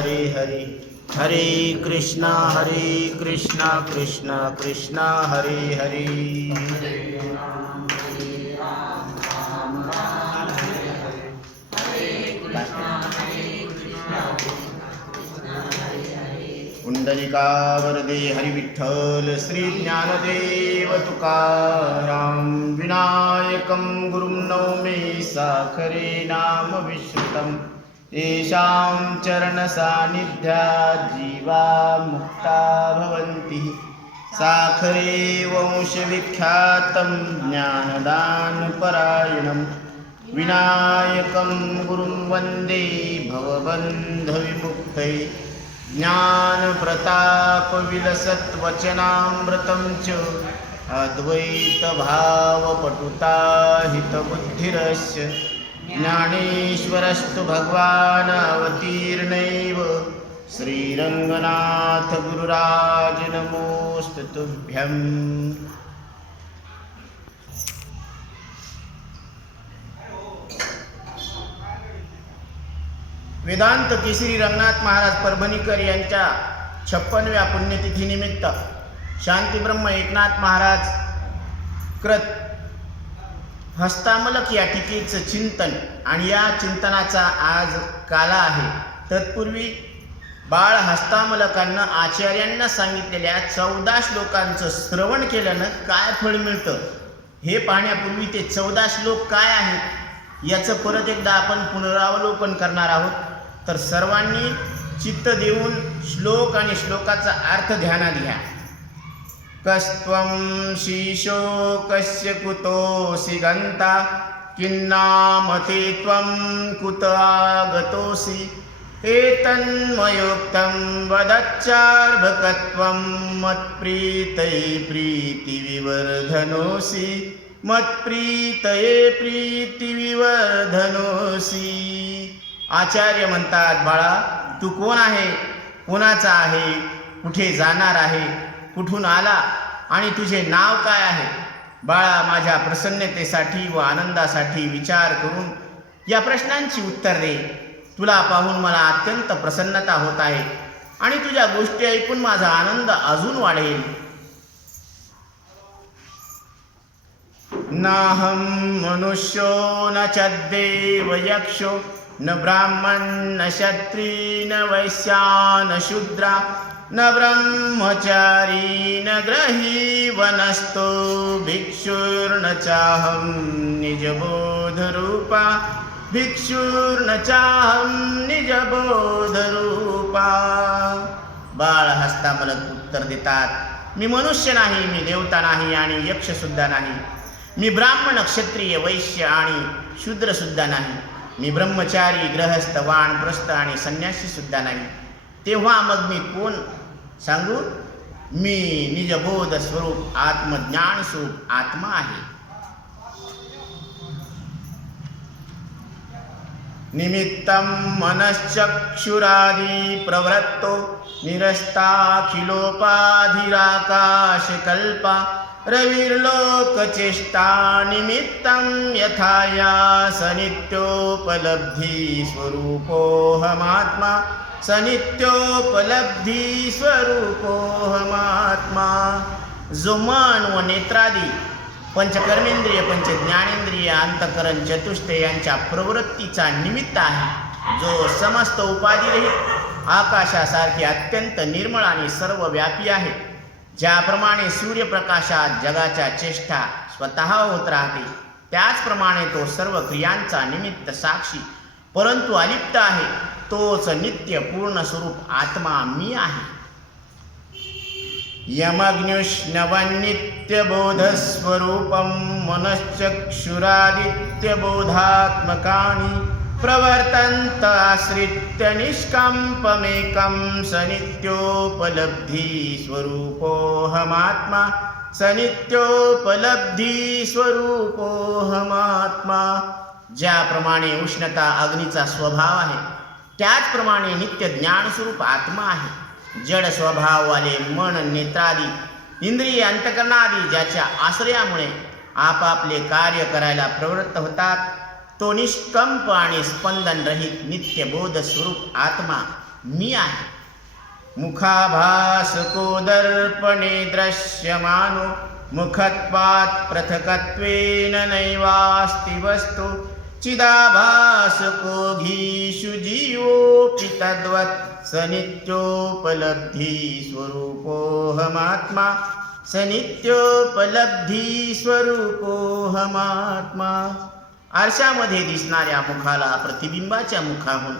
हरे हरे, हरे कृष्णा कृष्णा कृष्णा हरे हरे। पुंडलिकावरदे हरि विठ्ठल श्री ज्ञानदेव तुकाराम। विनायकं गुरुं नौमि साखरे नाम विश्रुतं। येषां चरणसान्निध्यात् जीवा मुक्ता भवन्ति। साखरे वंशविख्यातं ज्ञानदानपरायणं। विनायकं गुरुं वन्दे भवबन्धविमुक्तये। ज्ञानप्रतापविलसत्वचनामृतं च अद्वैतभावपटुता हितबुद्धिरस्य। ज्ञानेश्वरस्तु भगवान् अवतीर्णैव श्रीरङ्गनाथ गुरुराज नमोऽस्तु तुभ्यम्। वेदांत केसरी रंगनाथ महाराज परभणीकर यांच्या 56व्या पुण्यतिथीनिमित्त शांतीब्रह्म एकनाथ महाराज कृत हस्तामलक या टीकेचं चिंतन आणि या चिंतनाचा आज काला आहे। तत्पूर्वी बाळ हस्तामलकांना आचार्यांना सांगितलेल्या 14 श्लोकांचं श्रवण केल्यानं काय फळ मिळतं हे पाहण्यापूर्वी ते 14 श्लोक काय आहेत याचं परत एकदा आपण पुनरावलोकन करणार आहोत। तर सर्वांनी चित्त देऊन श्लोक आणि श्लोकाचा अर्थ ध्यानात घ्या। कस्त्वं शीशो कस्य कुतोऽसि गन्ता किन्नामते त्वं कुत आगतोऽसि। एतन्मयोक्तं वदच्चार्भकत्वं मत्प्रीतये प्रीतिविवर्धनोऽसि। मत्प्रीतये प्रीतिविवर्धनोऽसि। आचार्य म्हणतात, बाळा तू कोण आहे, कोणाचा आहे, कुठे जाणार आहे, कुठून आला आणि तुझे नाव काय आहे। बाळा माझ्या प्रसन्नतेसाठी व आनंदासाठी विचार करून या प्रश्नांची उत्तर दे। तुला पाहून मला अत्यंत प्रसन्नता होत आहे आणि तुझ्या गोष्टी ऐकून माझा आनंद अजून वाढेल। नाहं मनुष्यो न च देव यक्षो न ब्राह्मण न क्षत्रिय न वैश्या न शूद्रा न ब्रह्मचारी न गृही वनस्थो भिक्षुर्न चाहं निजबोधरूपा। भिक्षुर्न चाहं निजबोधरूपा। बाळ हस्तामलक उत्तर देतात, मी मनुष्य नाही, मी देवता नाही आणि यक्ष सुद्धा नाही। मी ब्राह्मण क्षत्रिय वैश्य आणि शूद्र सुद्धा नाही। मी ब्रह्मचारी गृहस्थ वानप्रस्थ आणि संन्यासी सुद्धा नाही। तेव्हा मग मी कोण सांगू? मी निजबोध स्वरूप आत्मज्ञान स्वरूप आत्मा आहे। निमित्तं मनश्चक्षुरादि प्रवृत्तो निरस्ताखिलोपाधिराकाशकल्पा। रविर्लोकचेष्टा निमित्तं यथा या सनित्योपलब्धि स्वरूपोऽहमात्मा। सनित्योपलब्धि स्वरूपोऽहमात्मा। जो मन व नेत्रादी पंचकर्मेंद्रिय पंचज्ञानेंद्रिय अंतकरण चतुष्टय यांच्या प्रवृत्तीचा निमित्त आहे, जो समस्त उपाधिरहित आकाशासारखे अत्यंत निर्मळ आणि सर्वव्यापी आहे। ज्याप्रमाणे सूर्यप्रकाशात जगाच्या चेष्टा स्वतः होत राहते, त्याचप्रमाणे तो सर्व क्रियांचा निमित्त साक्षी परंतु अलिप्त आहे। तोच नित्य पूर्ण स्वरूप आत्मा मी आहे। यमग्निष्णवन्नित्यबोधस्वरूपं मनश्चक्षुरादित्यबोधात्मकानि प्रवर्तन्त आश्रित्य निष्कम्पमेकं सनित्योपलब्धि स्वरूपोऽहमात्मा। सनित्योपलब्धि स्वरूपोऽहमात्मा। ज्याप्रमाणे उष्णता अग्नीचा स्वभाव आहे, त्याचप्रमाणे नित्य ज्ञानस्वरूप आत्मा आहे। जड स्वभाववाले मन नेत्रादी इंद्रिय अंतकरणादी ज्याच्या आश्रयामुळे आपापले कार्य करायला प्रवृत्त होतात, तो निष्कंप आणि स्पंदन रहित नित्यबोध स्वरूप आत्मा मी आहे. मुखाभासको दर्पणे दृश्यमानो मुखत्वात् पृथक्त्वेन नैवास्ति वस्तु चिदाभासको घीषु जीवोऽपि तद्वत् सनित्योपलब्धि स्वरूपोऽहमात्मा सनित्योपलब्धि स्वरूपोऽहमात्मा. आरशामध्ये दिसणाऱ्या मुखाला प्रतिबिंबाच्या मुखाहून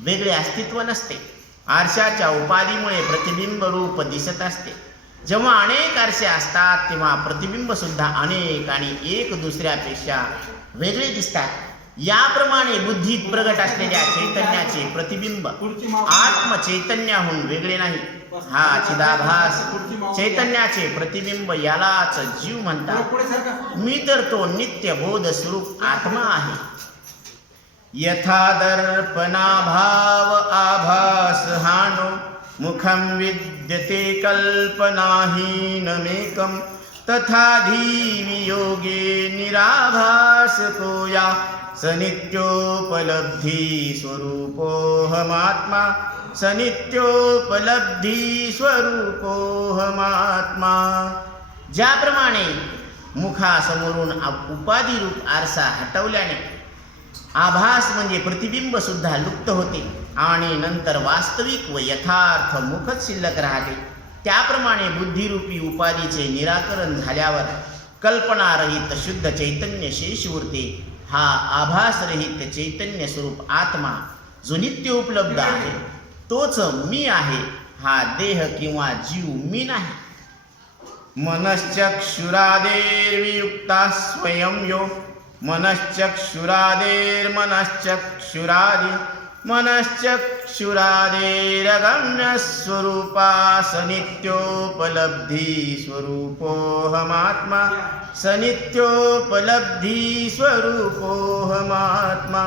वेगळे अस्तित्व नसते. आरशाच्या उपाधीमुळे प्रतिबिंब रूप दिसत असते. जेव्हा अनेक आरसे असतात तेव्हा प्रतिबिंब सुद्धा अनेक आणि एक दुसऱ्यापेक्षा वेगळे दिसतात. याप्रमाणे बुद्धीत प्रगट असलेल्या चैतन्याचे प्रतिबिंब आत्मचैतन्याहून वेगळे नाही. हा चिदाभास चैतन्याचे प्रतिबिंब यालाच जीव म्हणतात. मी तर तो नित्य बोध स्वरूप आत्मा आहे. यथा दर्पणाभाव आभास हानो मुखं विद्यते कल्पनाहीनमेकं तथा धीवियोगे निराभासको या सनित्योपलब्धि स्वरूपोऽहमात्मा सनित्योपलब्धि स्वरूपोऽहमात्मा. ज्याप्रमाणे मुखासमोरून उपाधिरूप आरसा हटवल्याने आभास म्हणजे प्रतिबिंब सुद्धा लुप्त होते आणि नंतर वास्तविक व यथार्थ मुखच शिल्लक राहते, त्याप्रमाणे बुद्धिरूपी उपाधीचे निराकरण झाल्यावर कल्पनारहित शुद्ध चैतन्य शेष उरते. हा आभासरहित चैतन्य स्वरूप आत्मा जो नित्य उपलब्ध आहे तोच मी आहे. हा देह किंवा जीव मी नाही. मनश्चक्षुरादेर्वियुक्ता स्वयं यो मनश्चक्षुरादेर्मनश्चक्षुरादि मनश्चक्षुरादेरगम्यस्वरूपा सनित्योपलब्धि स्वरूपोऽहमात्मा सनित्योपलब्धि स्वरूपोऽहमात्मा.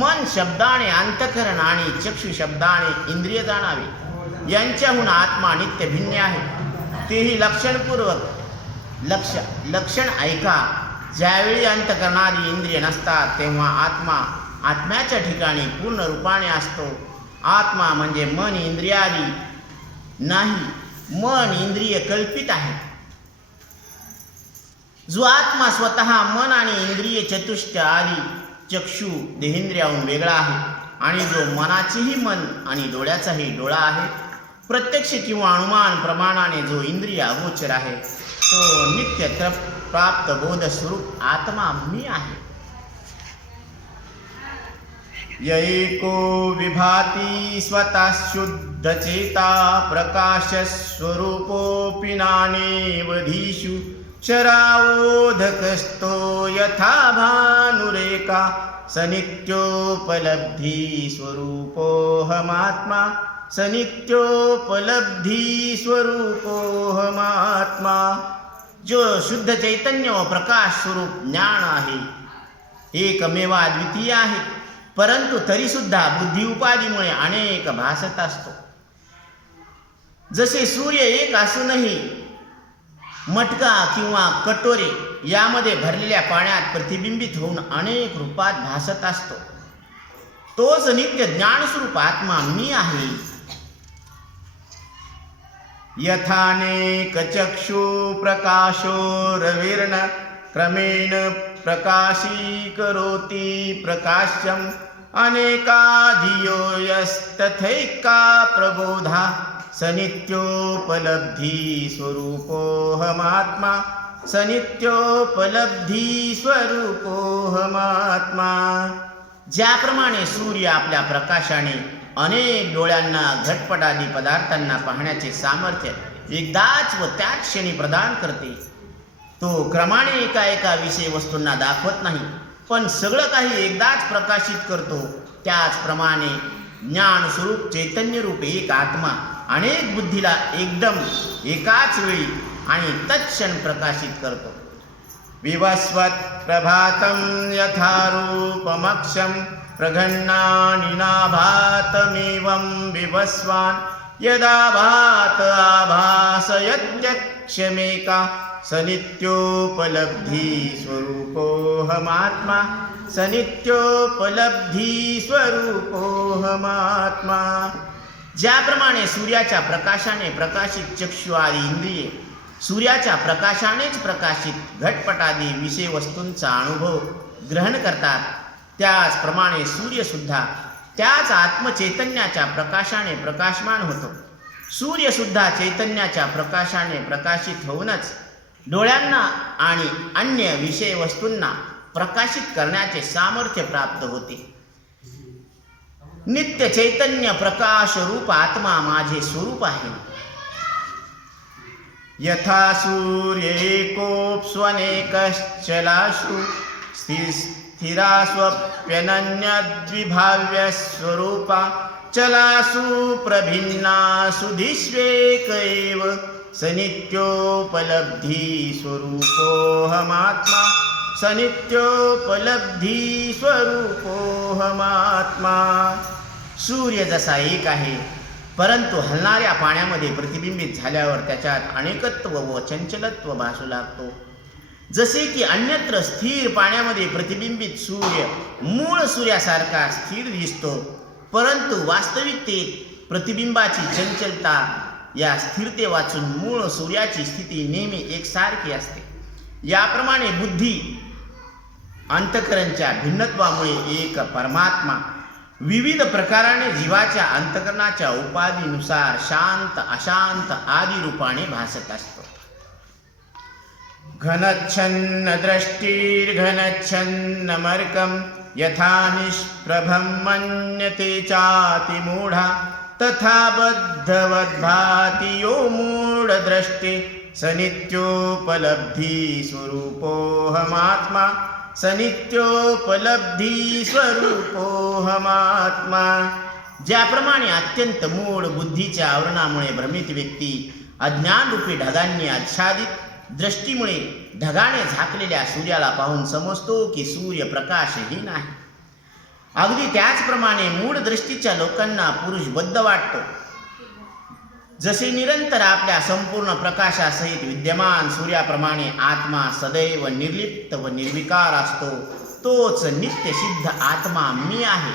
मन शब्दाने अंतःकरण आणि चक्षु शब्दाने इंद्रिय जाणावे यांच्याहून आत्मा नित्य भिन्न आहे. तेही लक्षणपूर्वक लक्षण ऐका. ज्यावेळी अंतःकरणादी इंद्रिय नसतात तेव्हा आत्मा आत्म्याच्या ठिकाणी पूर्ण रूपाने असतो. आत्मा म्हणजे मन इंद्रियादी नाही. मन इंद्रिय कल्पित आहे. जो आत्मा स्वतः मन आणि इंद्रिय चतुष्ट आदी चक्षु देहेंद्रियाहून वेगळा आहे आणि जो मनाचेही मन आणि डोळ्याचाही डोळा आहे, प्रत्यक्ष किंवा अनुमान प्रमाणाने जो इंद्रिय अगोचर आहे, तो नित्य प्राप्त बोध स्वरूप आत्मा मी आहे. यैको विभाति स्वतः शुद्ध चेता प्रकाश स्वरूपोऽपि नानेवधीषु शरावोधकस्तो यथा भानुरेका सनित्योपलब्धि स्वरूपोऽहमात्मा सनित्योपलब्धि स्वरूपोऽहमात्मा. जो शुद्ध चैतन्य व प्रकाश स्वरूप ज्ञान आहे, एकमेवा द्वितीय आहे, परंतु तरी सुद्धा बुद्धी उपाधीमुळे अनेक भासत असतो. जसे सूर्य एक असूनही मटका किंवा कटोरे यामध्ये भरलेल्या पाण्यात प्रतिबिंबित होऊन अनेक रूपात भासत असतो, तोच नित्य ज्ञानस्वरूप आत्मा मी आहे. यथानेक चक्षु प्रकाशो रविर्न क्रमेण प्रकाशीकरोति प्रकाश्यम् अनेकाधियो यस्तथैका प्रबोधा सनित्योपलब्धि स्वरूपोऽहमात्मा सनित्योपलब्धि स्वरूपोऽहमात्मा. ज्याप्रमाणे सूर्य आपल्या प्रकाशाने अनेक डोळ्यांना घटपटादी पदार्थांना पाहण्याचे सामर्थ्य एकदाच व त्याच क्षणी प्रदान करते, तो क्रमाने एका विषय वस्तूंना दाखवत नाही, पण सगळं काही एकदाच प्रकाशित करतो. त्याचप्रमाणे ज्ञानस्वरूप चैतन्यरूप एक आत्मा अनेक बुद्धीला एकदम एकाच वेळी आणि तत्क्षण प्रकाशित करतो. विवस्वत् प्रभातं यथा रूपमक्षं प्रघन्नानि नाभातमेवं विवस्वान् यदा भात आभासयत्यक्षमेका सनित्योपलब्धी स्वरूपोऽहमात्मा सनित्योपलब्धी स्वरूपोऽहमात्मा. ज्याप्रमाणे सूर्याच्या प्रकाशाने प्रकाशित चक्षु आदी इंद्रिये सूर्याच्या प्रकाशानेच प्रकाशित घटपटादी विषय वस्तूंचा अनुभव ग्रहण करतात, त्याचप्रमाणे सूर्य सुद्धा त्याच आत्मचैतन्याच्या प्रकाशाने प्रकाशमान होतो. सूर्य सुद्धा चैतन्याच्या प्रकाशाने प्रकाशित होऊनच डोळ्यांना आणि अन्य विषय वस्तूंना प्रकाशित करण्याचे सामर्थ्य प्राप्त होते. नित्य चैतन्य प्रकाश रूप आत्मा माझे स्वरूप आहे. यथा सूर्येकोऽप्स्वनेकश्चलाशु स्थिरास्वप्यनन्यद्विभाव्य स्वरूपा चलासु प्रभिन्नासु दिश्वेक एव सनित्योपलब्धी स्वरूपोऽहमात्मा सनित्योपलब्धी स्वरूपोऽहमात्मा. सूर्य जसा एक आहे, परंतु हलणाऱ्या पाण्यामध्ये प्रतिबिंबित झाल्यावर त्याच्यात अनेकत्व व चंचलत्व भासू लागतो. जसे की अन्यत्र स्थिर पाण्यामध्ये प्रतिबिंबित सूर्य मूळ सूर्यासारखा स्थिर दिसतो, परंतु वास्तविकतेत प्रतिबिंबाची चंचलता या स्थिरते वाचून मूळ सूर्याची स्थिती नेहमी एकसारखी असते. याप्रमाणे बुद्धी अंतःकरणच्या भिन्नत्वामुळे एक परमात्मा विविध प्रकाराने जीवाच्या अंतःकरणाच्या उपाधीनुसार शांत अशांत आदी रूपाने भासत असतो. घनच्छन्न दृष्टिर्घनच्छन्नमर्कं यथा निष्प्रभं मन्यते चातिमूढा तथा बद्धवद्भाति यो मूढद्रष्टे सनित्योपलब्धी स्वरूपोऽहमात्मा सनित्योपलब्धी स्वरूपोऽहमात्मा. ज्याप्रमाणे अत्यंत मूढ बुद्धीच्या आवरणामुळे भ्रमित व्यक्ती अज्ञानरूपी ढगांनी आच्छादित दृष्टीमुळे ढगाने झाकलेल्या सूर्याला पाहून समजतो की सूर्य प्रकाशहीन आहे, अगदी त्याचप्रमाणे मूढ दृष्टीच्या लोकांना पुरुष बद्ध वाटतो. जसे निरंतर आपल्या संपूर्ण प्रकाशासहित विद्यमान सूर्याप्रमाणे आत्मा सदैव निर्लिप्त व निर्विकार असतो, तोच नित्य सिद्ध आत्मा मी आहे.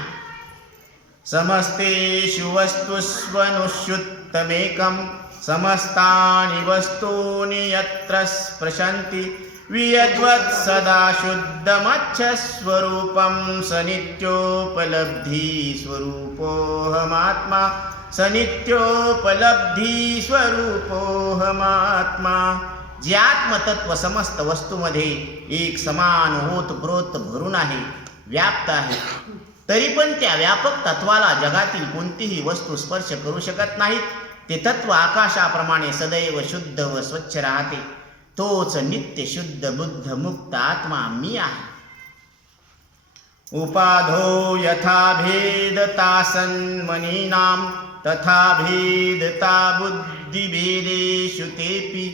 समस्तेषु वस्तुष्वनुष्युत्तमेकं समस्तानि वस्तूनि यत्र स्पृशन्ति वियद्वत् सदा शुद्धमच्छस्वरूपं सनित्योपलब्धी स्वरूपोऽहमात्मा सनित्योपलब्धी स्वरूपोऽहमात्मा. जे आत्मतत्व समस्त वस्तूमध्ये एक समान ओतप्रोत भरून आहे, व्याप्त आहे, तरी पण त्या व्यापक तत्वाला जगातील कोणतीही वस्तू स्पर्श करू शकत नाहीत. ते तत्व आकाशाप्रमाणे सदैव शुद्ध व स्वच्छ राहते. तोच नित्य शुद्ध बुद्ध मुक्त आत्मा मी आहे. उपाधो यथा भेदता सन्मनीनां तथा भेदता बुद्धिभेदेषु तेऽपि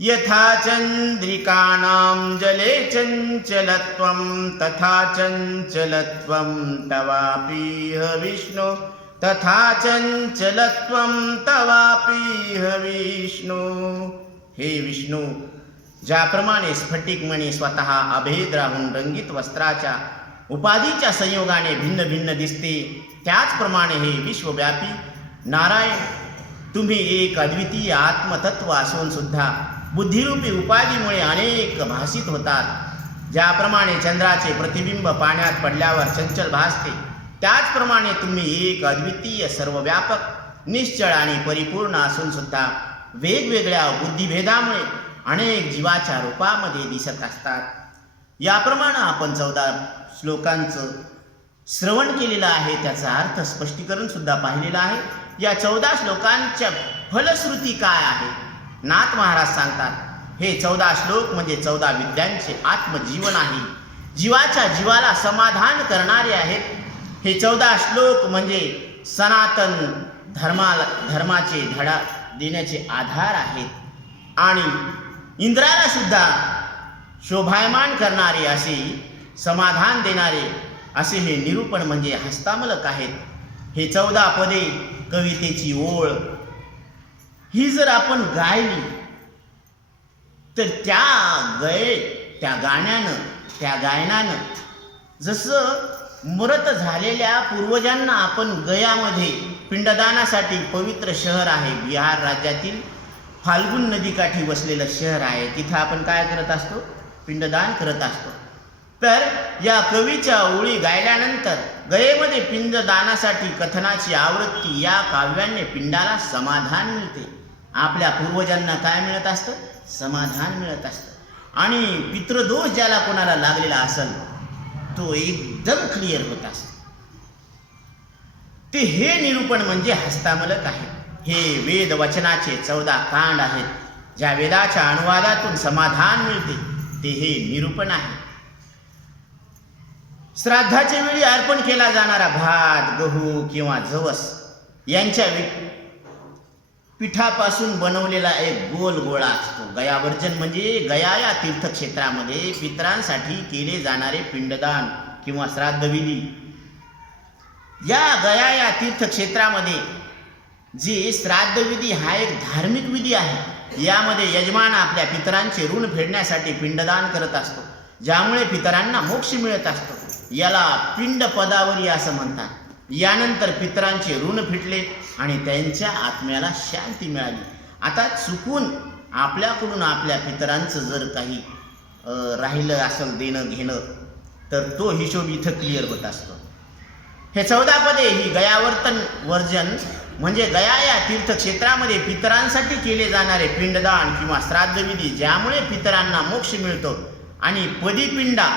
यथा चन्द्रिकानां जले चञ्चलत्वं तथा चञ्चलत्वं तवापीह विष्णु तथा चञ्चलत्वं तवापीह विष्णु. हे विष्णू, ज्याप्रमाणे स्फटिकमणी स्वतः अभेद राहून रंगीत वस्त्राच्या उपाधीच्या संयोगाने भिन्न भिन्न दिसते, त्याचप्रमाणे हे विश्वव्यापी नारायण तुम्ही एक अद्वितीय आत्मतत्व असून सुद्धा बुद्धिरूपी उपाधीमुळे अनेक भासित होतात. ज्याप्रमाणे चंद्राचे प्रतिबिंब पाण्यात पडल्यावर चंचल भासते, त्याचप्रमाणे तुम्ही एक अद्वितीय सर्वव्यापक निश्चळ आणि परिपूर्ण असून सुद्धा वेगवेगळ्या बुद्धिभेदामुळे अनेक जीवाच्या रूपामध्ये दिसत असतात. याप्रमाणे आपण 14 श्लोकांचं श्रवण केलेलं आहे, त्याचा अर्थ स्पष्टीकरण सुद्धा पाहिलेलं आहे. या 14 श्लोकांच्या फलश्रुती काय आहे? नाथ महाराज सांगतात, हे 14 श्लोक म्हणजे 14 विद्यांचे आत्मजीवन आहे, जीवाच्या जीवाला समाधान करणारे आहेत. हे 14 श्लोक म्हणजे सनातन धर्माचे धडा देण्याचे आधार आहेत आणि इंद्राला सुद्धा शोभायमान करणारे असे, समाधान देणारे असे हे निरूपण म्हणजे हस्तामलक आहेत. हे 14 पदे कवितेची ओळ ही जर आपण गायली तर त्या गाण्यानं, त्या गायनानं जसं मृत झालेल्या पूर्वजांना आपण गयामध्ये पिंडदानासाठी पवित्र शहर आहे, बिहार राज्यातील फाल्गुन नदीकाठी वसलेलं शहर आहे, तिथं आपण काय करत असतो? पिंडदान करत असतो. तर या कवीच्या ओळी गायल्यानंतर गयेमध्ये पिंडदानासाठी कथनाची आवृत्ती या काव्याने पिंडाला समाधान मिळते. आपल्या पूर्वजांना काय मिळत असतं? समाधान मिळत असतं. आणि पितृदोष ज्याला कोणाला लागलेला असेल तो एकदम क्लिअर होत असतो. ते हे निरूपण म्हणजे हस्तामलक आहे. हे वेद वचनाचे 14 कांड आहेत. ज्या वेदाच्या अनुवादातून समाधान मिळते ते हे निरूपण आहे. श्राद्धाच्या वेळी अर्पण केला जाणारा भात, गहू किंवा जवस यांच्या पिठापासून बनवलेला एक गोल गोळा असतो. गयावर्जन म्हणजे गया या तीर्थक्षेत्रामध्ये पितरांसाठी केले जाणारे पिंडदान किंवा श्राद्धविधी. या गया या तीर्थक्षेत्रामध्ये जे श्राद्धविधी हा एक धार्मिक विधी आहे. यामध्ये यजमान आपल्या पितरांचे ऋण फेडण्यासाठी पिंडदान करत असतो, ज्यामुळे पितरांना मोक्ष मिळत असतो. याला पिंड पदावरी असं म्हणतात. यानंतर पितरांचे ऋण फिटले आणि त्यांच्या आत्म्याला शांती मिळाली. आता चुकून आपल्याकडून आपल्या पितरांचं जर काही राहिलं असेल देणं घेणं तर तो हिशोब इथं क्लिअर होत असतो. हे 14 पदे ही गयावर्तन वर्जन म्हणजे गया या तीर्थक्षेत्रामध्ये पितरांसाठी केले जाणारे पिंडदान किंवा श्राद्धविधी ज्यामुळे पितरांना मोक्ष मिळतो. आणि पदीपिंडा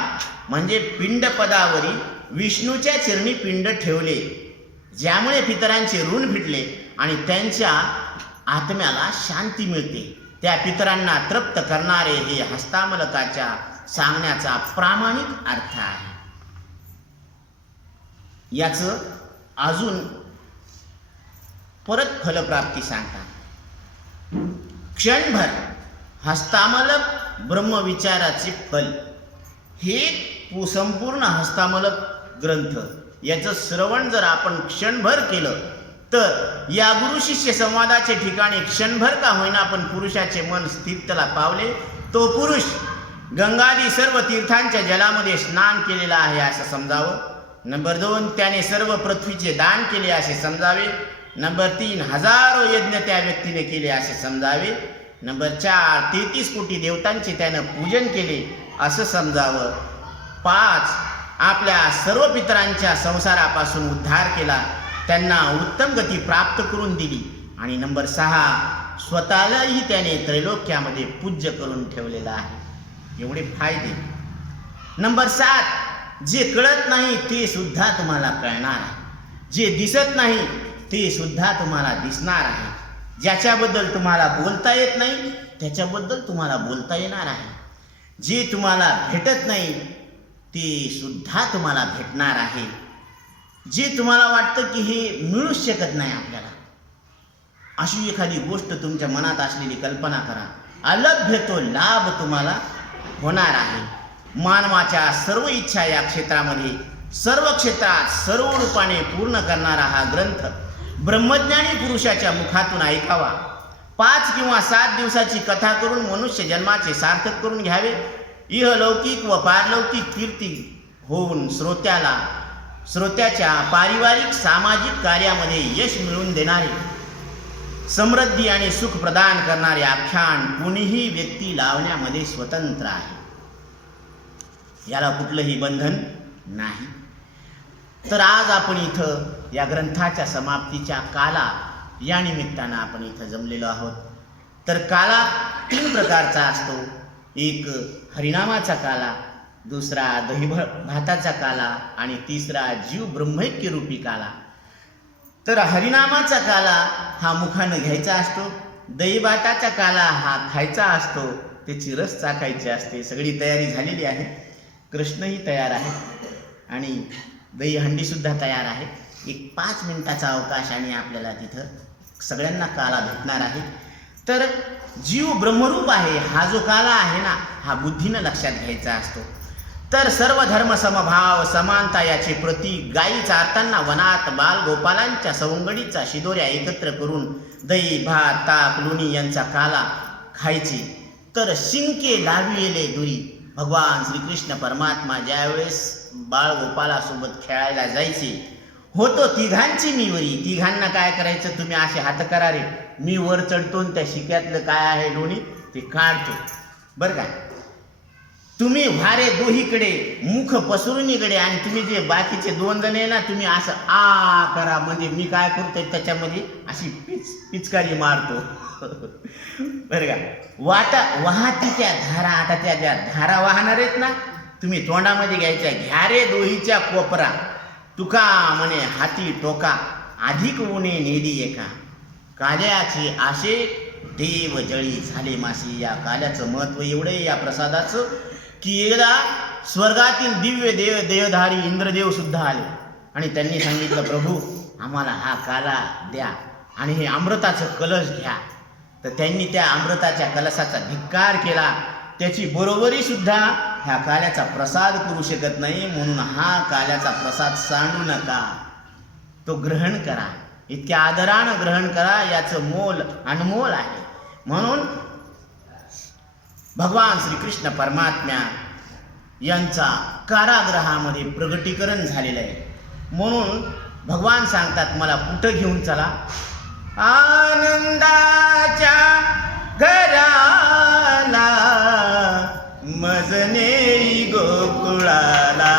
म्हणजे पिंड पदावरी विष्णूच्या चरणी पिंड ठेवले, ज्यामुळे पितरांचे ऋण फिटले आणि त्यांच्या आत्म्याला शांती मिळते. त्या पितरांना तृप्त करणारे हे हस्तामलकाच्या सांगण्याचा प्रामाणिक अर्थ आहे. याचं अजून परत फलप्राप्ती सांगतात. क्षणभर हस्तामलक ब्रह्मविचाराचे फल हे संपूर्ण हस्तामलक ग्रंथ याचं श्रवण जर आपण क्षणभर केलं तर या गुरु शिष्य संवादाचे ठिकाणी क्षणभर का होईना पण पुरुषाचे मन स्थिरतेला पावले. तो पुरुष गंगादी सर्व तीर्थांच्या जलामध्ये स्नान केलेला आहे असं समजावं. नंबर 2 त्याने सर्व पृथ्वीचे दान केले असे समजावे. नंबर 3 हजारो यज्ञ त्या व्यक्तीने केले असे समजावे. नंबर 4 33 कोटी देवतांचे त्यानं पूजन केले असं समजावं. 5 आपल्या सर्व पितरांच्या संसारापासून उद्धार केला, त्यांना उत्तम गती प्राप्त करून दिली. आणि नंबर 6 स्वतःलाही त्याने त्रैलोक्यामध्ये पूज्य करून ठेवलेला आहे. एवढे फायदे. नंबर 7 जे कळत नाही ते सुद्धा तुम्हाला कळणार आहे, जे दिसत नाही ते सुद्धा तुम्हाला दिसणार आहे, ज्याच्याबद्दल तुम्हाला बोलता येत नाही त्याच्याबद्दल तुम्हाला बोलता येणार आहे, जे तुम्हाला भेटत नाही ते सुद्धा तुम्हाला भेटणार आहे, जे तुम्हाला वाटतं की हे मिळूच शकत नाही आपल्याला अशी एखादी गोष्ट तुमच्या मनात असलेली कल्पना करा. अलभ्य तो लाभ तुम्हाला होणार आहे. मानवाच्या सर्व इच्छा या क्षेत्रामध्ये सर्व क्षेत्रात सर्व रूपाने पूर्ण करणारा हा ग्रंथ ब्रह्मज्ञानी पुरुषाच्या मुखातून ऐकावा. 5 किंवा 7 दिवसाची कथा करून मनुष्य जन्माचे सार्थक करून घ्यावे. इहलौकिक व पारलौकिक कीर्ती होऊन श्रोत्याच्या पारिवारिक सामाजिक कार्यामध्ये यश मिळवून देणारे, समृद्धी आणि सुख प्रदान करणारे आख्यान कोणीही व्यक्ती लावण्यामध्ये स्वतंत्र आहे. याला कुठलंही बंधन नाही. तर आज आपण इथं या ग्रंथाच्या समाप्तीच्या काला या निमित्तानं आपण इथं जमलेलो आहोत. तर काला 3 प्रकारचा असतो. एक हरिनामाचा काला, दुसरा दही भाताचा काला आणि तिसरा जीव ब्रह्मैक्य रूपी काला. तर हरिनामाचा काला हा मुखानं घ्यायचा असतो, दही भाताचा काला हा खायचा असतो, त्याची रस चाखायची असते. सगळी तयारी झालेली आहे. कृष्णही तयार आहे आणि दही हंडीसुद्धा तयार आहे. एक 5 मिनिटाचा अवकाश आणि आपल्याला तिथं सगळ्यांना काला भेटणार आहे. तर जीव ब्रह्मरूप आहे हा जो काला आहे ना, हा बुद्धीनं लक्षात घ्यायचा असतो. तर सर्व धर्म समभाव समानता याचे प्रतीक गायी चारताना वनात बालगोपालांच्या सवंगडीचा शिदोऱ्या एकत्र करून दही भात ताक लोणी यांचा काला खायचे. तर शिंके लाविले दुरी. भगवान श्रीकृष्ण परमात्मा ज्यावेळेस बाळ गोपालासोबत खेळायला जायचे, होतो तिघांची मी वरी. तिघांना काय करायचं, तुम्ही असे हात करा रे, मी वर चढतो त्या शिक्यातलं काय आहे लोणी ते काढतो, बरं का. तुम्ही व्हारे दोहीकडे, मुख पसरून इकडे, आणि तुम्ही जे बाकीचे 2 जण आहे ना, तुम्ही असं आ करा, म्हणजे मी काय करतोय त्याच्यामध्ये अशी पिचकारी मारतो. बरं का. वाहतीच्या धारा, आता त्या ज्या धारा वाहणार आहेत ना, तुम्ही तोंडामध्ये घ्यायच्या. घ्या रे दोहीच्या कोपरा, तुका म्हणे हाती टोका, अधिक उणे नेली एका. काल्याचे आशे देव जळी झाले मासी. या काल्याचं महत्व एवढे या प्रसादाचं की एकदा स्वर्गातील दिव्य देवधारी इंद्रदेव सुद्धा आले आणि त्यांनी सांगितलं, प्रभू आम्हाला हा काला द्या आणि हे अमृताचं कलश घ्या. तर त्यांनी त्या अमृताच्या कलशाचा धिक्कार केला. त्याची बरोबरी सुद्धा ह्या काल्याचा प्रसाद करू शकत नाही, म्हणून हा काल्याचा प्रसाद सांडू नका, तो ग्रहण करा, इतक्या आदरानं ग्रहण करा, याचं मोल अनमोल आहे. म्हणून भगवान श्रीकृष्ण परमात्मा यांचा कारागृहामध्ये प्रगटीकरण झालेलं आहे. म्हणून भगवान सांगतात, मला कुठं घेऊन चला, आनंदाच्या घराला, मजने गोकुळाला.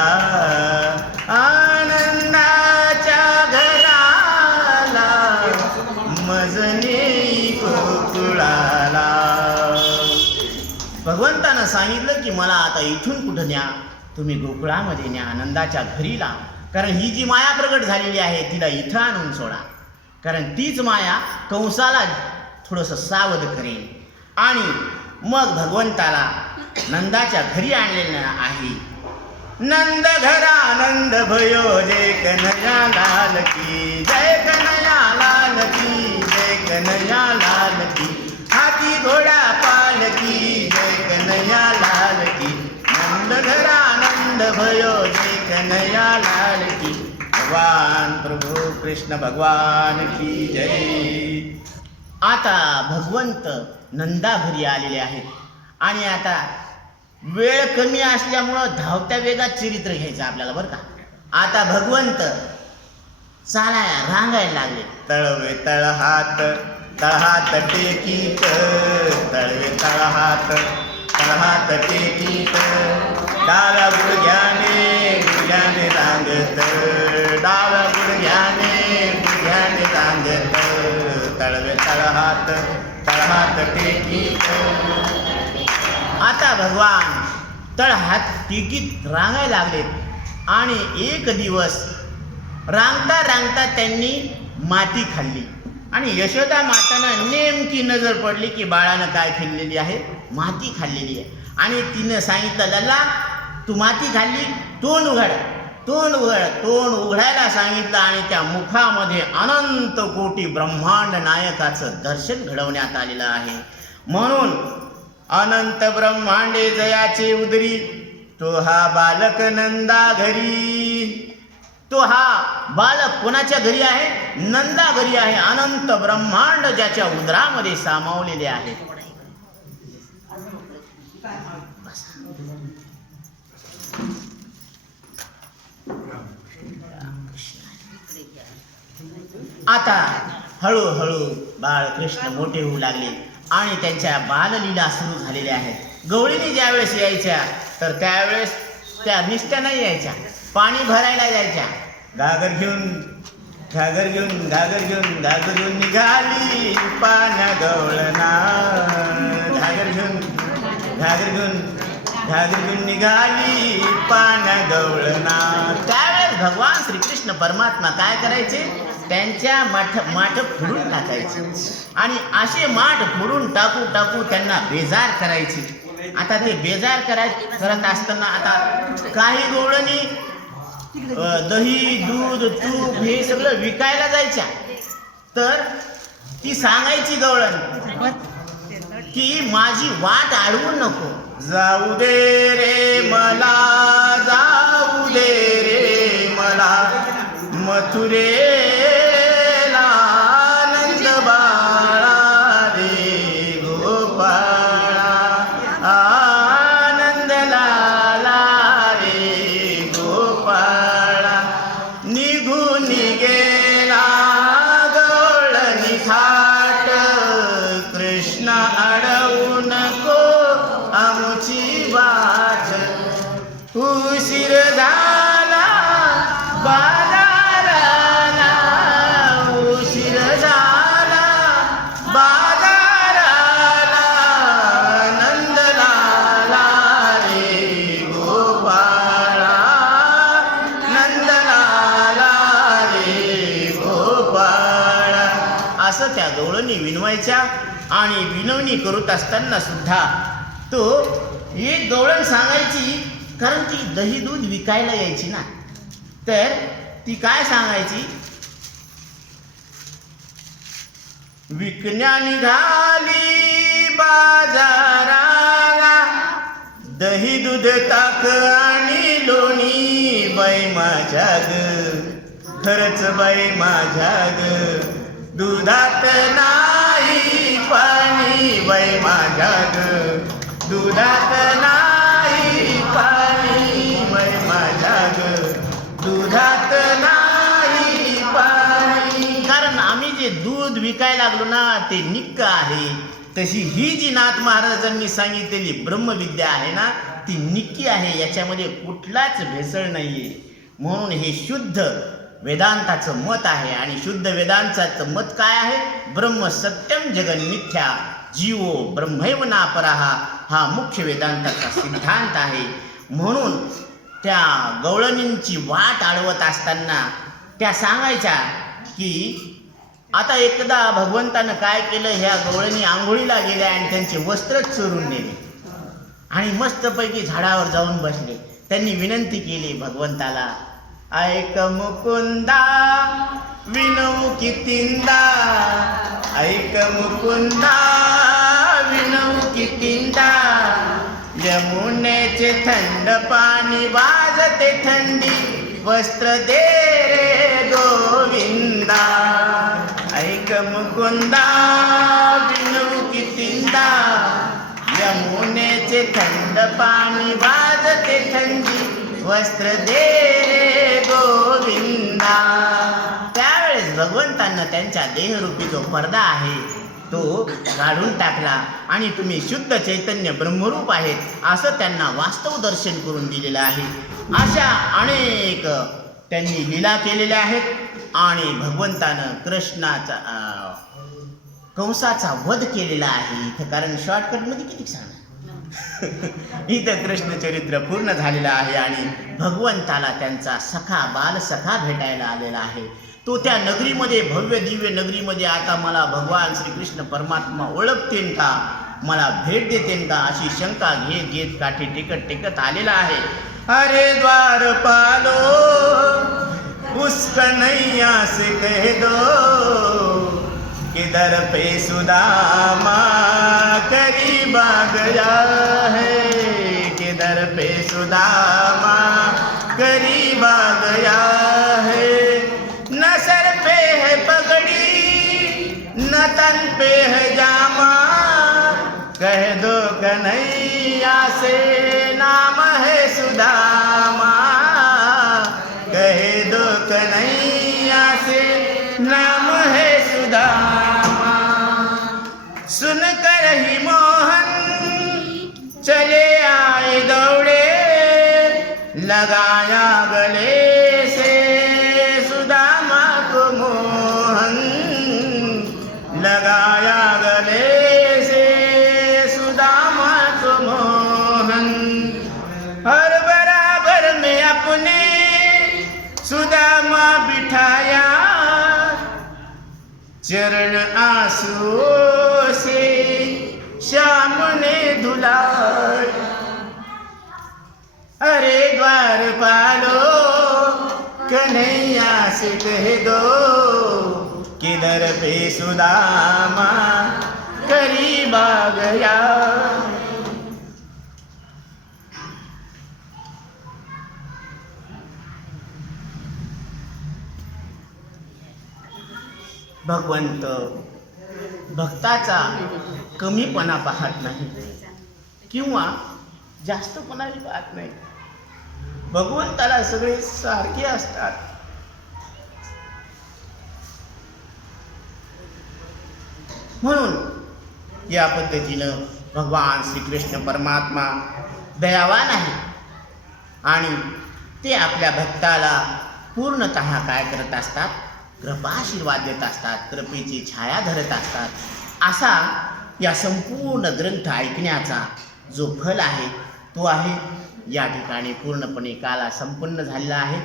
आनंदाच्या घराला, मजने गोकुळाला. भगवंतानं सांगितलं की मला आता इथून कुठं न्या, तुम्ही गोकुळामध्ये न्या, आनंदाच्या घरीला. कारण ही जी माया प्रगट झालेली आहे तिला इथं आणून सोडा, कारण तीच माया कंसाला थोडंसं सावध करेल. आणि मग भगवंताला नंदाच्या घरी आणलेलं आहे. नंद घरानंद भयो, जय कन्हैया लाल की, जय कन्हैया लाल की, जय कन्हैया लाल की. हाती घोडा पालकी, जय कन्हैया लाल की. नंद घरानंद भयो, जय कन्हैया लाल की. भगवान प्रभू कृष्ण भगवान की जय. आता भगवंत नंदा घरी आलेले आहेत आणि आता वेळ कमी असल्यामुळं धावत्या वेगात चरित्र घ्यायचं आपल्याला, बरं का. आता भगवंत चालाया रांगायला लागले. तळवे तळहात, तळहात टेकीत, तळवे तळहात, तळहात टेकीत. डाव्या गुडघ्याने गुडघ्याने रांगत, डाव्या गुडघ्याने गुडघ्याने रांगत. तळवे तळहात, तळहात टेकीत. आता भगवान तळहात टेकीत रांगायला लागलेत आणि एक दिवस रांगता रांगता त्यांनी माती खाल्ली आणि यशोदा मातानं नेमकी नजर पडली की बाळानं काय खाल्लेली आहे, माती खाल्लेली आहे. आणि तिनं सांगितलं, लल्ला तू माती खाल्ली, तोंड उघड, तोंड उघड. तोंड उघडायला सांगितलं आणि त्या मुखामध्ये अनंत कोटी ब्रह्मांड नायकाचं दर्शन घडवण्यात आलेलं आहे. म्हणून अनंत ब्रह्मांडे जयाचे उदरी, तो हा बालक नंदा घरी. तो हा बालक कोणाच्या घरी आहे, नंदा घरी आहे. अनंत ब्रह्मांड ज्याच्या उदरामध्ये सामावलेले आहे. आता हळूहळू बाळकृष्ण मोठे होऊ लागले आणि त्यांच्या बाललीला सुरू झालेल्या आहेत. गवळीने ज्यावेळेस यायच्या तर त्यावेळेस त्या निष्ट्या नाही यायच्या, पाणी भरायला जायच्या. घागर घेऊन घागर घेऊन घागर घेऊन घागर घेऊन निघाली पाण्या गवळणा. घागर घेऊन घागर घेऊन घागर घेऊन निघाली पाण्या गवळणा. त्यावेळेस भगवान श्रीकृष्ण परमात्मा काय करायचे, त्यांच्या माठ फोडून टाकायचे आणि असे माठ फोडून टाकू टाकू त्यांना बेजार करायचे. आता ते बेजार करत असताना आता काही गवळणी दही दूध तूप हे सगळं विकायला जायच्या. तर ती सांगायची गवळण की माझी वाट अडवू नको, जाऊ दे रे मला, जाऊ दे रे मला मथुरेला नंद बाळा रे गोपाळा. असं त्या गवळणी विनवायच्या. आणि विनवणी करत असताना सुद्धा तो एक गवळण सांगायची, कारण ती दही दूध विकायला यायची ना, तर ती काय सांगायची, विकण्या निघाली बाजाराला, दही दूध ताक आणि लोणी, बाई माझ्या ग, खरंच बाई माझ्या ग, दुधात नाही पाणी, बाई माझ्या ग, दुधात नाही पाणी, बाई माझ्या ग, दुधात नाही पाणी. कारण आम्ही जे दूध विकायला लागलो ना ते निक्क आहे, तशी ही जी नाथ महाराजांनी सांगितलेली ब्रह्मविद्या आहे ना ती निक्की आहे, याच्यामध्ये कुठलाच भेसळ नाहीये. म्हणून हे शुद्ध वेदांताचं मत आहे. आणि शुद्ध वेदांताचं मत काय आहे, ब्रह्म सत्यम जगन मिथ्या, जीवो ब्रह्मैव नापराहा, हा मुख्य वेदांताचा सिद्धांत आहे. म्हणून त्या गवळणींची वाट अडवत असताना त्या सांगायच्या की आता एकदा भगवंतानं काय केलं, ह्या गवळणी आंघोळीला गेल्या आणि त्यांचे वस्त्रच चोरून नेले आणि मस्तपैकी झाडावर जाऊन बसले. त्यांनी विनंती केली भगवंताला, ऐक मुकुंदा विनवू कितींदा, ऐक मुकुंदा विनवू कितींदा, यमुनेचे थंड पाणी वाजते थंडी, वस्त्र दे रे गोविंदा, ऐक मुकुंदा विनवू कितींदा, यमुनेचे थंड पाणी वाजते थंडी, वस्त्र दे रे गोविंदा. त्यावेळेस भगवंतांना त्यांच्या देहरूपी जो पडदा आहे तो काढून टाकला आणि तुम्ही शुद्ध चैतन्य ब्रह्मरूप आहेत असं त्यांना वास्तव दर्शन करून दिलेलं आहे. अशा अनेक त्यांनी लीला केलेल्या आहेत आणि भगवंतानं कृष्णाचा कंसाचा वध केलेला आहे इथं. कारण शॉर्टकटमध्ये किती सांग इथं कृष्णचरित्र पूर्ण झालेलं आहे आणि भगवंताला त्यांचा सखा बालसखा भेटायला आलेला आहे. तो त्या नगरीमध्ये, भव्य दिव्य नगरीमध्ये आता मला भगवान श्रीकृष्ण परमात्मा ओळखतेन का, मला भेट देतेन का अशी शंका घेत घेत काठी टेकत टेकत आलेला आहे. अरे द्वारपालो उसका नैया से कह दो, किधर पे सुदामा करीब आ गया है, किधर पे सुदामा करीब आ गया है, न सर पे है पगड़ी न तन पे है जामा, कह दो कन्हैया से नाम है सुदामा, कह दो कन्हैया से नाम है सुदामा. सुनकर ही मोहन चले आए दौड़े, लगाया गले से सुदामा को मोहन, लगाया गले से सुदामा को मोहन, हर बराबर में अपने सुदामा बिठाया, चरण आंसुओं से श्याम ने धुलाया. अरे द्वारपालो कन्हैया से कह दो, किधर पे सुदामा करीब आ गया. भगवंत भक्ताचा कमीपणा पाहत नाही किंवा जास्तपणाही पाहत नाही. भगवंताला सगळे सारखे असतात. म्हणून या पद्धतीनं भगवान श्रीकृष्ण परमात्मा दयावान आहे आणि ते आपल्या भक्ताला पूर्णतः काय करत असतात, कृपाशीर्वाद देत असतात, कृपेची छाया धरत असतात. असा या संपूर्ण ग्रंथ ऐकण्याचा जो फल आहे तो आहे या ठिकाणी पूर्णपणे काला संपन्न झालेला आहे.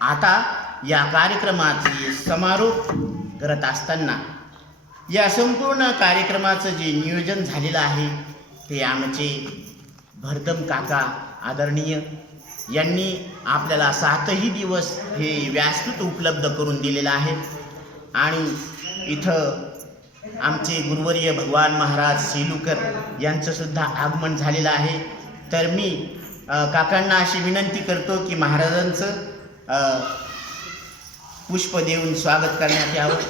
आता या कार्यक्रमाचे समारोप करत असताना या संपूर्ण कार्यक्रमाचं जे नियोजन झालेलं आहे ते आमचे भरदम काका आदरणीय यांनी आपल्याला 7ही दिवस हे व्यासपीठ उपलब्ध करून दिलेलं आहे. आणि इथं आमचे गुरुवर्य भगवान महाराज सेलुकर यांचं सुद्धा आगमन झालेलं आहे. तर मी काकांना अशी विनंती करतो की महाराजांचं पुष्प देऊन स्वागत करण्यात यावं.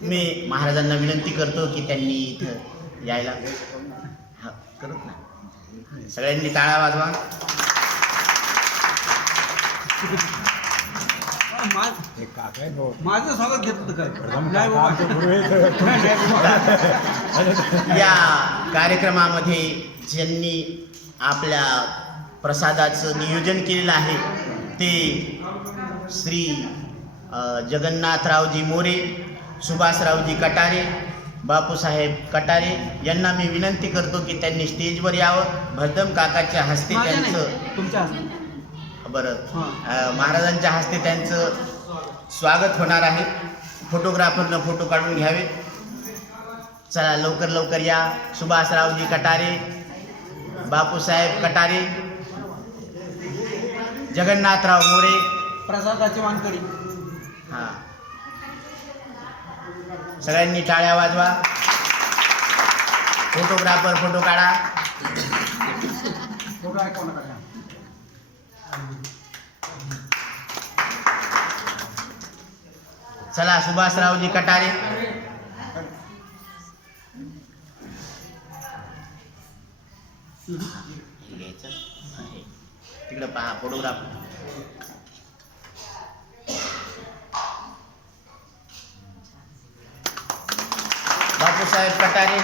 मी महाराजांना विनंती करतो की त्यांनी इथं यायला करत ना. सगळ्यांनी टाळ्या वाजवा. माझं स्वागत घेतलं या कार्यक्रमामध्ये ज्यांनी आपल्या प्रसादाचं नियोजन केलेलं आहे ते श्री जगन्नाथरावजी मोरे, सुभाषरावजी कटारे, बापूसाहेब कटारे यांना मी विनंती करतो की त्यांनी स्टेजवर यावं. भरदम काकाच्या हस्ते त्यांचं तुमच्या महाराजांच्या हस्ते त्यांचं स्वागत होणार आहे. फोटोग्राफरनं फोटो काढून घ्यावे. चला लवकर लवकर या. सुभाषरावजी कटारे, बापूसाहेब कटारे, जगन्नाथराव मोरे, प्रसादाची वानकडी. हां, सगळ्यांनी टाळ्या वाजवा. फोटोग्राफर फोटो काढा. फोटो ऐकवू नका. चला सुभाषरावजी कटारे, तिकडं पहा फोटोग्राफर. बापूसाहेब कटारे,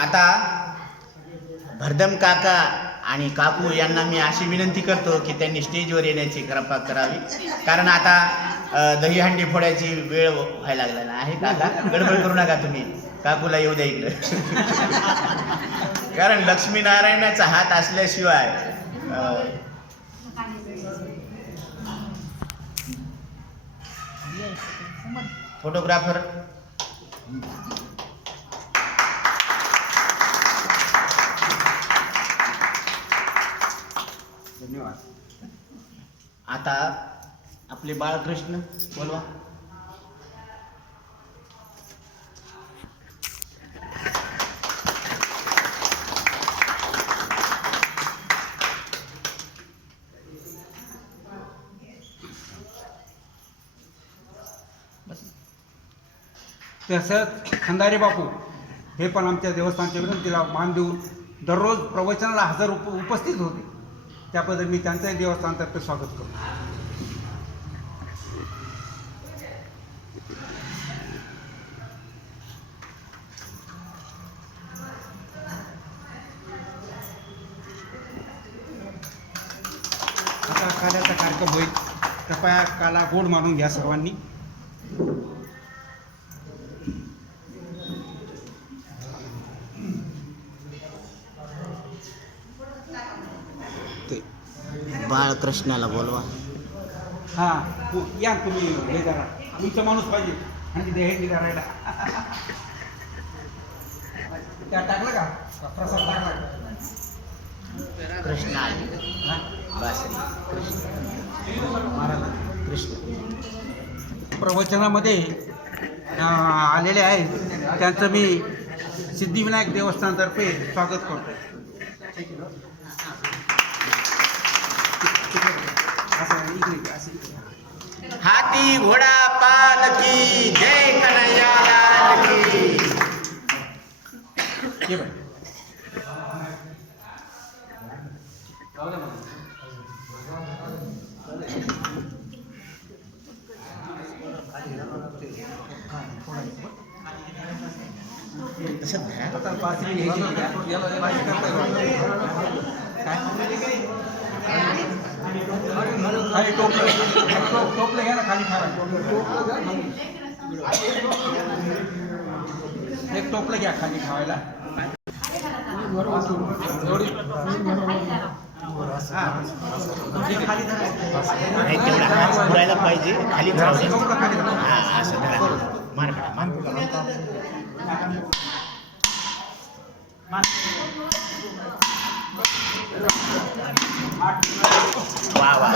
आता भरदम काका आणि काकू यांना मी अशी विनंती करतो की त्यांनी स्टेजवर येण्याची कृपा करावी. कारण आता दहीहंडी फोडायची वेळ व्हायला लागलेला आहे. काका गडबड करू नका तुम्ही. काकूला येऊ द्या इकडे. कारण लक्ष्मीनारायणाचा हात असल्याशिवाय फोटोग्राफर धन्यवाद. आता आपले बाळकृष्ण बोलवा. तसंच खंदारे बापू हे पण आमच्या देवस्थानच्या विनंतीला मान देऊन दररोज प्रवचनाला हजर उपस्थित होते. त्याबद्दल मी त्यांच्याही देवस्थानतर्फे स्वागत करतो. आता काल्याचा कार्यक्रम होईल. कृपया काला गोड मानून घ्या सर्वांनी. बाळकृष्णाला बोलवा. हां या तुम्ही हे करा. तुमचा माणूस पाहिजे आणि देहेंडी करायला. त्या टाकलं का प्रसाद टाकला कृष्ण आले. बासरी कृष्ण महाराज कृष्ण प्रवचनामध्ये आलेले आहेत. त्यांचं मी सिद्धिविनायक देवस्थानतर्फे स्वागत करतो. हाती घोडा पालकी जय कन्हैया लाल की. खाली. तसं धरा. आता बासरी घ्यायची नाही का? बासरी करता येईल. काय? खाली टोपलं घ्या ना खाली ठेवा. एक टोपलं घ्या खाली ठेवायला. नाही, तेवढा हात पुरायला पाहिजे, खाली धरावं. हा, असं धरा. मार काढा. वा वा.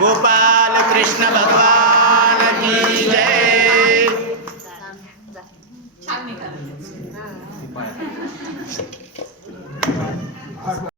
गोपाल कृष्ण भगवान की जय. छान निघालं.